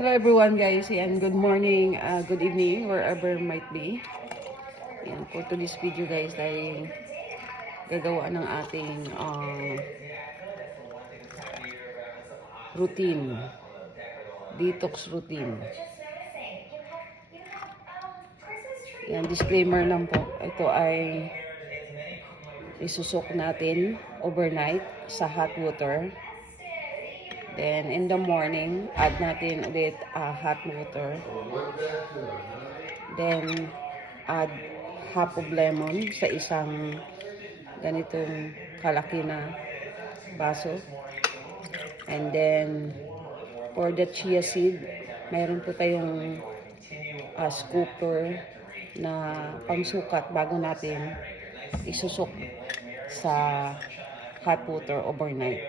Hello everyone guys, and good morning, good evening, wherever might be. Yan, for today's video guys ay gagawa ng ating routine, detox routine. Yan, disclaimer lang po, ito ay isusok natin overnight sa hot water. Then, in the morning, add natin ulit hot water. Then, add half of lemon sa isang ganitong kalaki na baso. And then, for the chia seed, mayroon po tayong scooper na pangsukat bago natin isusok sa hot water overnight.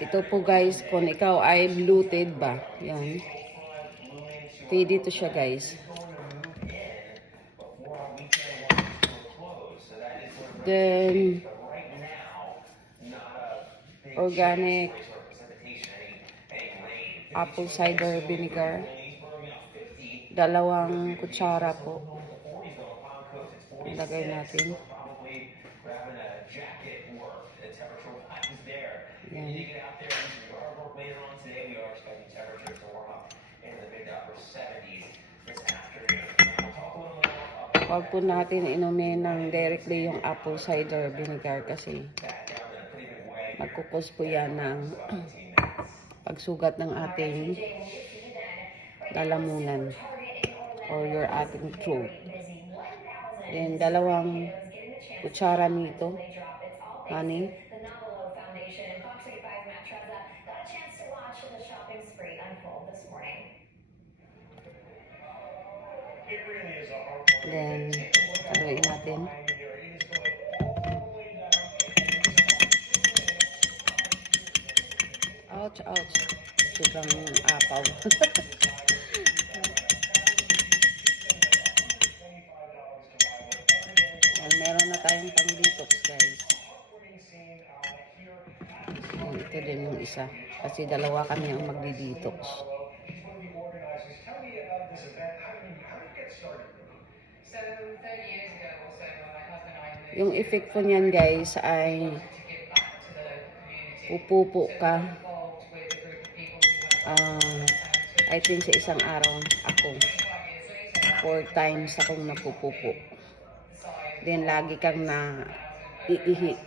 Ito po guys, kung ikaw ay bloated ba, yan. Pwede ito siya guys. Then, organic apple cider vinegar. 2 kutsara po. Ilagay natin. Yan. Huwag po natin inumin ng directly yung apple cider vinegar kasi magkukos po yan ng pagsugat ng ating lalamunan or your ating throat. Then 2 kutsara nito honey. Then haluin natin. Ouch, ouch. Sobrang apaw. Yan, meron na tayong pang detox guys. Yan, ito din yung isa. Kasi 2 kami ang magdi-detox. Yung effect po niyan guys ay pupupo ka. I think sa isang araw ako 4 times akong napupupo. Then lagi kang na iihi.